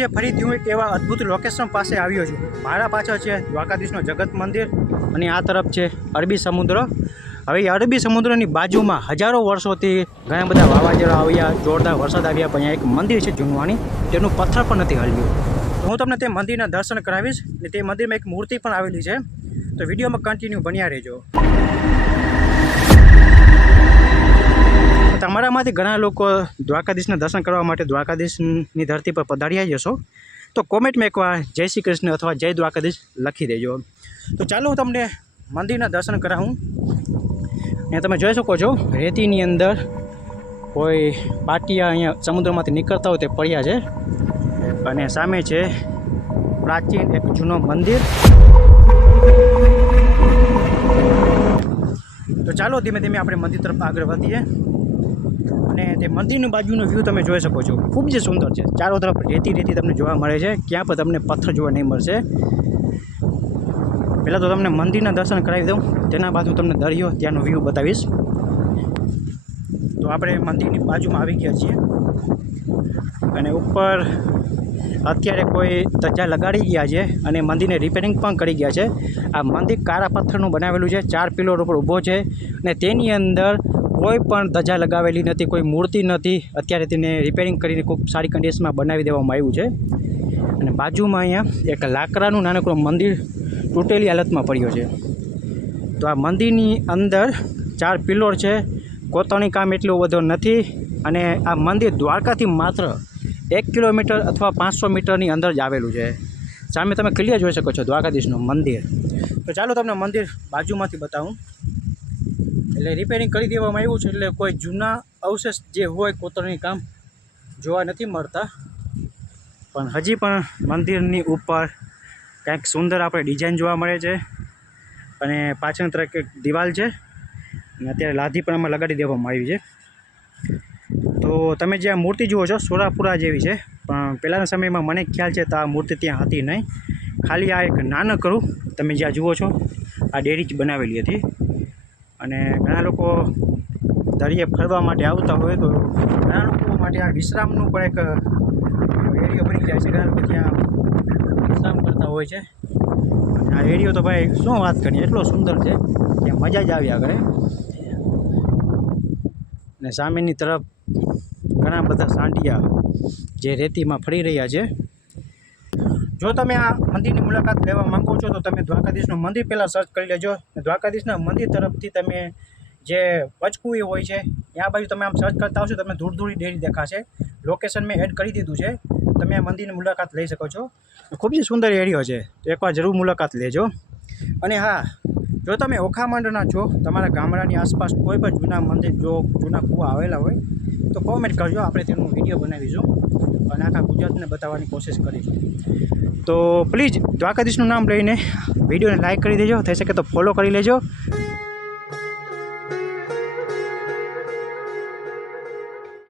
આજે ફરીથી હું એક એવા અદ્ભુત લોકેશન પાસે આવ્યો છું। મારા પાછળ છે દ્વારકાધીશનો જગત મંદિર અને આ તરફ છે અરબી સમુદ્ર। હવે અરબી સમુદ્રની બાજુમાં હજારો વર્ષોથી ઘણા બધા વાવાઝોડા આવ્યા, જોરદાર વરસાદ આવ્યા, પણ અહીંયા એક મંદિર છે જૂનવાણી, તેનું પથ્થર પણ નથી હલ્યું। તો હું તમને તે મંદિરના દર્શન કરાવીશ અને તે મંદિરમાં એક મૂર્તિ પણ આવેલી છે, તો વિડીયોમાં કન્ટિન્યુ બન્યા રહેજો। તમારામાંથી ઘણા લોકો દ્વારકાધીશના દર્શન કરવા માટે દ્વારકાધીશની ધરતી પર પધાર્યા જશો, તો કોમેન્ટમાં એકવાર જય શ્રી કૃષ્ણ અથવા જય દ્વારકાધીશ લખી દેજો। તો ચાલો હું તમને મંદિરના દર્શન કરાવું। અહીંયા તમે જોઈ શકો છો રેતીની અંદર કોઈ પાટિયા અહીંયા સમુદ્રમાંથી નીકળતા હોય તે પડ્યા છે, અને સામે છે પ્રાચીન એક જૂનો મંદિર। તો ચાલો ધીમે ધીમે આપણે મંદિર તરફ આગળ વધીએ। અને તે મંદિરની બાજુનો વ્યૂ તમે જોઈ શકો છો, ખૂબ જ સુંદર છે। ચારો તરફ રેતી તમને જોવા મળે છે, ક્યાં પણ તમને પથ્થર જોવા નહીં મળશે। પહેલાં તો તમને મંદિરના દર્શન કરાવી દઉં, તેના બાદ હું તમને દરિયો ત્યાંનો વ્યૂ બતાવીશ। તો આપણે મંદિરની બાજુમાં આવી ગયા છીએ, અને ઉપર અત્યારે કોઈ ધજા લગાડી ગયા છે અને મંદિરને રિપેરિંગ પણ કરી ગયા છે। આ મંદિર કાળા પથ્થરનું બનાવેલું છે, 4 પિલર ઉપર ઊભો છે, અને તેની અંદર કોઈ પણ ધજા લગાવેલી નથી, કોઈ મૂર્તિ નથી। અત્યારે તેને રિપેરિંગ કરીને ખૂબ સારી કન્ડિશનમાં બનાવી દેવામાં આવ્યું છે। અને બાજુમાં અહીંયા એક લાકડાનું નાનકડું મંદિર તૂટેલી હાલતમાં પડ્યો છે। તો આ મંદિરની અંદર 4 પિલર છે, કોતરણી કામ એટલું બધું નથી, અને આ મંદિર દ્વારકાથી માત્ર 1 કિલોમીટર અથવા 500 મીટરની અંદર જ આવેલું છે। સામે તમે ક્લિયર જોઈ શકો છો દ્વારકાધીશનું મંદિર। તો ચાલો તમને મંદિર બાજુમાંથી બતાવું। એટલે રિપેરિંગ કરી દેવામાં આવ્યું છે, એટલે કોઈ જૂના અવશેષ જે હોય કોતરણી કામ જોવા નથી મળતા, પણ હજી પણ મંદિરની ઉપર કંઈક સુંદર આપણે ડિઝાઇન જોવા મળે છે। અને પાછળની તરફ એક દિવાલ છે, અને અત્યારે લાદી પણ આમાં લગાડી દેવામાં આવી છે। તો તમે જે આ મૂર્તિ જુઓ છો સોરાપુરા જેવી છે, પણ પહેલાંના સમયમાં મને ખ્યાલ છે તો આ મૂર્તિ ત્યાં હતી નહીં, ખાલી આ એક નાનકડું તમે જ્યાં જુઓ છો આ ડેરી જ બનાવેલી હતી। અને ઘણા લોકો દરિયે ફરવા માટે આવતા હોય તો ઘણા લોકો માટે આ વિશ્રામનું પણ એક એરિયો બની જાય છે, ઘણા લોકો ત્યાં વિશ્રામ કરતા હોય છે। અને આ એરિયો તો ભાઈ શું વાત કરીએ, એટલો સુંદર છે કે મજા જ આવી આગળ। અને સામેની તરફ ઘણા બધા સાંટિયા જે રેતીમાં ફરી રહ્યા છે। જો તમે આ મંદિરની મુલાકાત લેવા માંગો છો તો તમે દ્વારકાધીશનું મંદિર પહેલાં સર્ચ કરી લેજો। દ્વારકાધીશના મંદિર તરફથી તમે જે પચકુઈ હોય છે ત્યાં બાજુ તમે આમ સર્ચ કરતા આવશો, તમને દૂર દૂર ડેરી દેખાશે। લોકેશન મેં એડ કરી દીધું છે, તમે આ મંદિરની મુલાકાત લઈ શકો છો। ખૂબ જ સુંદર એરિયો છે, તો એકવાર જરૂર મુલાકાત લેજો। અને હા, જો તમે ઓખામંડના છો, તમારા ગામડાની આસપાસ કોઈ પણ જૂના મંદિર જો જૂના કૂવા આવેલા હોય તો કોમેન્ટ કરજો, આપણે તેનો વિડીયો બનાવીશું અને આખા ગુજરાતને બતાવવાની કોશિશ કરીશું। તો પ્લીઝ દ્વારકાધીશનું નામ લઈને વિડીયોને લાઇક કરી દેજો, થઈ શકે તો ફોલો કરી લેજો।